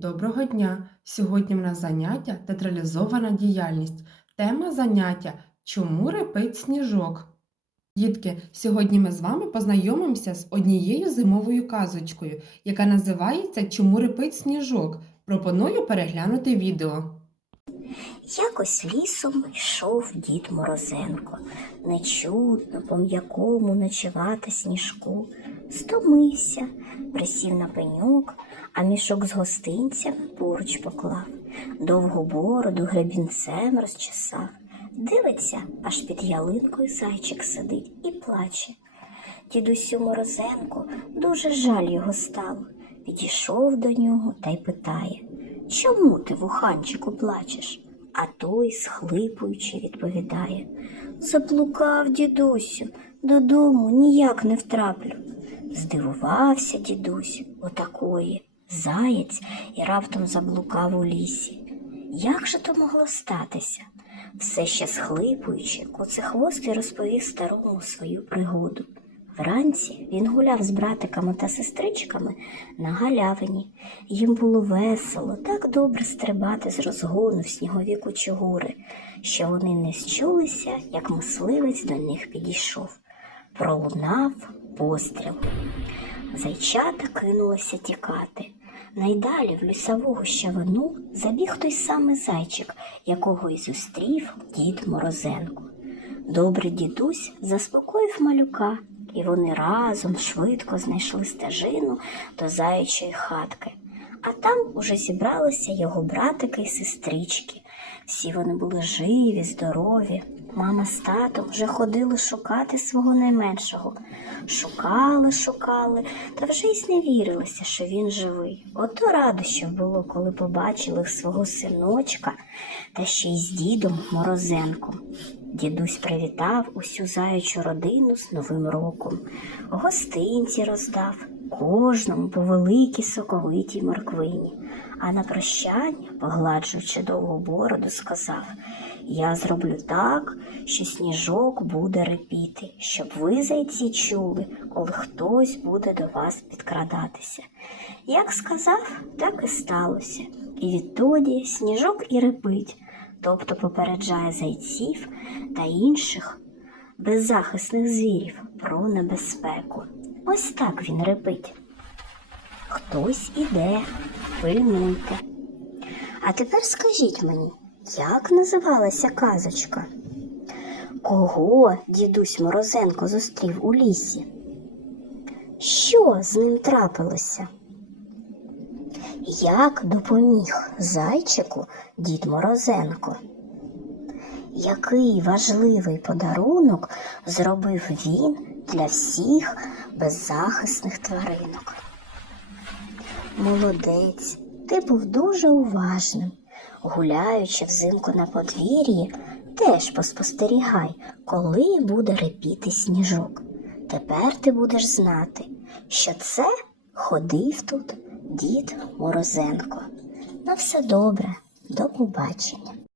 Доброго дня! Сьогодні в нас заняття театралізована діяльність. Тема заняття Чому репить сніжок? Дітки, сьогодні ми з вами познайомимося з однією зимовою казочкою, яка називається Чому репить сніжок. Пропоную переглянути відео. Якось лісом йшов дід Морозенко, нечутно по м'якому ночувати сніжку, стомився, присів на пеньок, а мішок з гостинцями поруч поклав, довгу бороду гребінцем розчесав. Дивиться, аж під ялинкою зайчик сидить і плаче. Дідусю Морозенко дуже жаль його стало. Підійшов до нього та й питає Чому ти, вуханчику, плачеш? А той, схлипуючи, відповідає Заблукав, дідусю, додому ніяк не втраплю. Здивувався дідусь отакої, заєць і раптом заблукав у лісі. Як же то могло статися? Все ще схлипуючи, коцехвостий розповів старому свою пригоду. Вранці він гуляв з братиками та сестричками на галявині. Їм було весело, так добре стрибати з розгону в снігові кучугури, що вони не счулися, як мисливець до них підійшов. Пролунав постріл. Зайчата кинулося тікати. Найдалі в лісову гущавину забіг той самий зайчик, якого й зустрів дід Морозенко. Добрий дідусь заспокоїв малюка, і вони разом швидко знайшли стежину до заячої хатки. А там уже зібралися його братики і сестрички. Всі вони були живі, здорові. Мама з татом вже ходили шукати свого найменшого. Шукали, шукали, та вже й зневірилися, що він живий. Ото радощів було, коли побачили свого синочка та ще й з дідом Морозенком. Дідусь привітав усю заячу родину з Новим роком, гостинці роздав кожному по великій соковитій морквині, а на прощання, погладжуючи довгу бороду, сказав Я зроблю так, що сніжок буде репіти, щоб ви, зайці, чули, коли хтось буде до вас підкрадатися. Як сказав, так і сталося, і відтоді сніжок і репить тобто попереджає зайців та інших беззахисних звірів про небезпеку. Ось так він репить. Хтось іде, пильнуйте. А тепер скажіть мені, як називалася казочка? Кого дідусь Морозенко зустрів у лісі? Що з ним трапилося? Як допоміг зайчику дід Морозенко? Який важливий подарунок зробив він для всіх беззахисних тваринок? Молодець, ти був дуже уважним. Гуляючи взимку на подвір'ї, теж поспостерігай, коли буде репіти сніжок. Тепер ти будеш знати, що це ходив тут дід Морозенко. На все добре, до побачення.